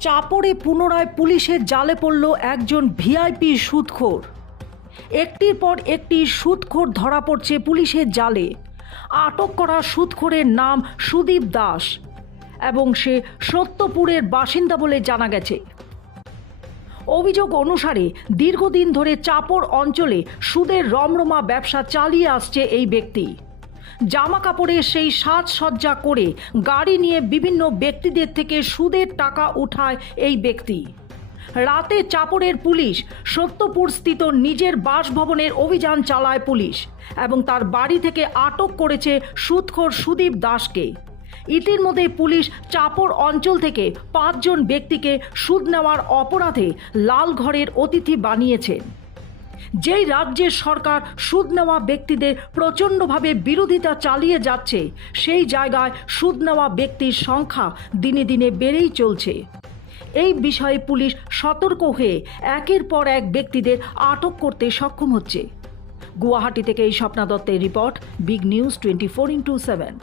চাপড়ে পুনরায় পুলিশের জালে পড়ল একজন ভিআইপি সুদখোর একটির পর একটি সুদখোর ধরা পড়ছে পুলিশের জালে। আটক করা সুদখোরের নাম সুদীপ দাস এবং সে সত্যপুরের বাসিন্দা বলে জানা গেছে। অভিযোগ অনুসারে দীর্ঘদিন ধরে চাপড় অঞ্চলে সুদের রমরমা ব্যবসা চালিয়ে আসছে এই ব্যক্তি। জামা কাপড়ের সেই সাজসজ্জা করে গাড়ি নিয়ে বিভিন্ন ব্যক্তিদের থেকে সুদের টাকা উঠায় এই ব্যক্তি। রাতে চাপড়ের পুলিশ সত্যপুর স্থিত নিজের বাসভবনের অভিযান চালায় পুলিশ এবং তার বাড়ি থেকে আটক করেছে সুদখোর সুদীপ দাসকে। ইতিমধ্যে পুলিশ চাপড় অঞ্চল থেকে পাঁচজন ব্যক্তিকে সুদ নেওয়ার অপরাধে লালঘরের অতিথি বানিয়েছেন যেই রাজ্যের সরকার সুদ নেওয়া ব্যক্তিদের প্রচণ্ডভাবে বিরোধিতা চালিয়ে যাচ্ছে, সেই জায়গায় সুদ নেওয়া ব্যক্তির সংখ্যা দিনে দিনে বেড়েই চলছে। এই বিষয়ে পুলিশ সতর্ক হয়ে একের পর এক ব্যক্তিদের আটক করতে সক্ষম হচ্ছে। গুয়াহাটি থেকে এই স্বপ্না দত্তের report big news twenty four into seven